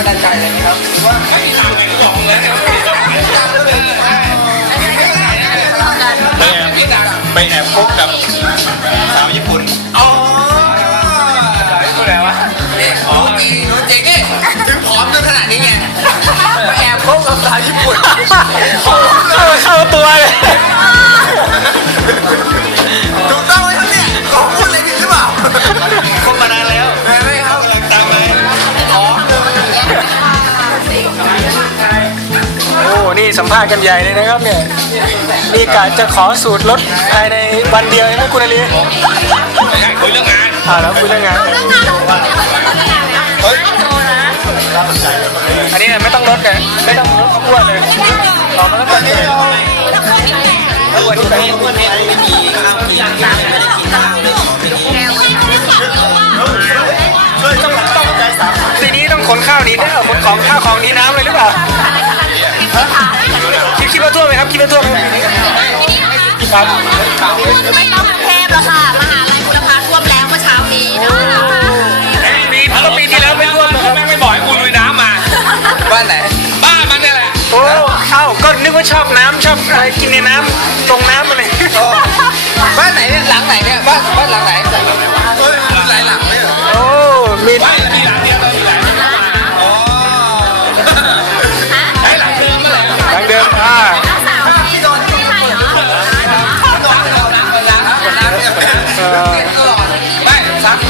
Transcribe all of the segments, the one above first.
บันดาลใจอะไรไหมครับหรือว่าไม่มีทางไหนหลอกเลยครับไปแอบคบกับสาวญี่ปุ่นอ๋ออะไรวะนี่อ๋อจริงหนูจริงนี่ถึงผอมจนขนาดนี้ไงมาแอบคบกับสาวญี่ปุ่นเข้าเข้าตัวาษณ์กันใหญ่เลยนะครับเนี่ยนี่กะจะขอสูตรลดภายในวันเดียวใช่ไหมคุณอาลีคุยเรื่องงานอ่าแล้วคุยเรื่องงานกันเฮ้ยอันนี้เนี่ยไม่ต้องลดเลยไม่ต้องลดความอ้วนเลยเราไม่ต้องลดเลยอ้วนที่ไปอ้วนที่ต้องต้องใจสามทีนี้ต้องขนข้าวหนี้เนี่ยขนของข้าวของหนี้น้ำเลยหรือเปล่าคิดคิด ว่าท่วมไหมครับคิดว่าท่วมไหมครับไม่ต้องกรุงเทพแล้วค่ะมหาลัยบุรพาท่วมแล้วเมื่อเช้านี้ปีก็ปีที่แล้วไม่ท่วมนะครับแม่งไม่บอกให้กูลุยน้ำมา บ้านไหน บ้านมันเนี่ยแหละ โอ้เอ้าก็นึกว่าชอบน้ำชอบอะไรกินในน้ำตรงน้ำอะไรอ๋อบ้านไหนเนี่ยหลังไหนเนี่ยบ้านบ้านหลังไหน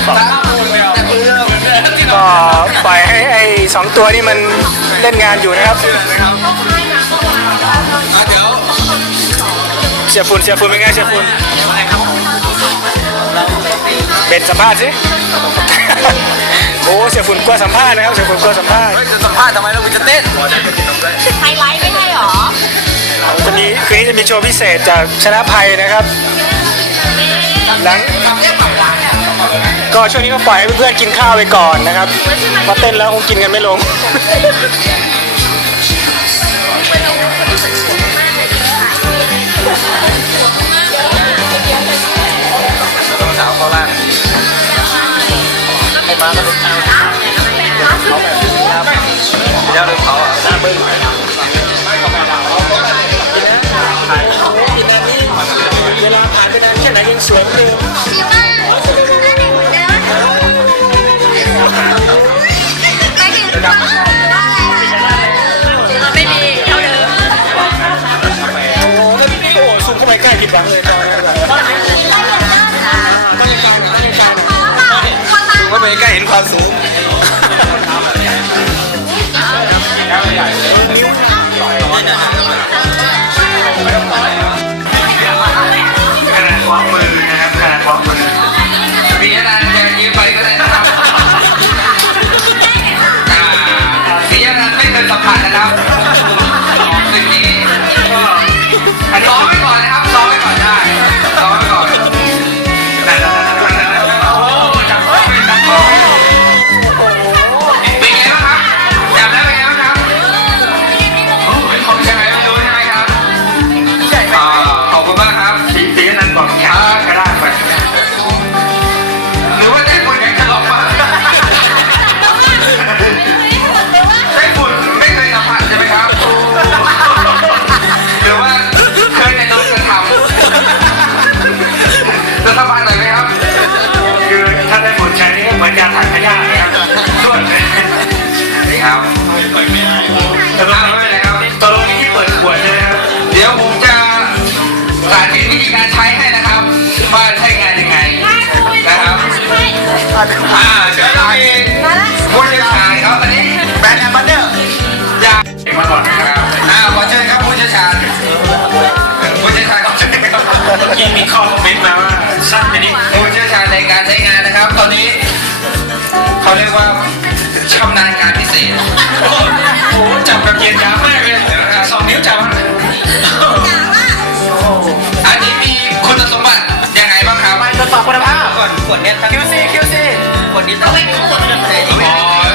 ซักซักแต่มือเราก็ปล่อยให้ไอ้สองตัวนี้มันเล่นงานอยู่นะครับเชื่อนะครับอะเดี๋ยวเสียฝุ่นเสียฝุ่นเป็นไงเสียฝุ่นเป็นสัมภาษณ์สิโอ้เสียฝุ่นกลัวสัมภาษณ์นะครับเสียฝุ่นกลัวสัมภาษณ์เฮ้ยจะสัมภาษณ์ทำไมเราจะเต้นไฮไลท์ไม่ใช่หรอวันนี้คืนนี้จะมีโชว์พิเศษจากชนะภัยนะครับหลัง ก็ช่วงนี้ก็ปล่อยให้เพื่อนๆกินข้าวไปก่อนนะครับมาเต้นแล้วคงกินกันไม่ลงต้องสาวเข้าล่างให้มาก็เป็นเดี๋ยวลืมเขาอะกินอันนี้ เาเรียกว่าชำนาญงานพิเศษโอ้โหจับกับเกียร์ยาวมากเลยวนสองนิ้วจับอันนี้มีคุณสมบัติยังไงบ้างครับ ตรวจสอบคุณภาพก่อนขวดเนี้ยตั้ง QC QC ขวดนี้ต้องไม่ขวดมักอ๋อ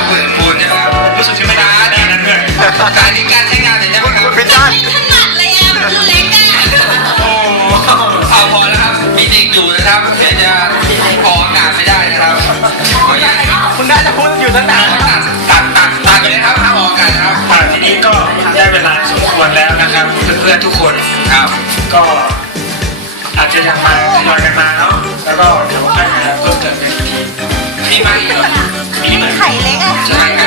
ฝืนปูนนะครับรู้สึกที่ไม่ได้นะนั่นการนี้การใช้ง อนทุกคนครับ ก็อาจจะยังมาทยอยกันมาเนาะแล้วก็เดี๋ยวปั้ยหาเพิ่มเติมกันอีกทีมีไหมเหรอมีไหมไข่เล็กอะ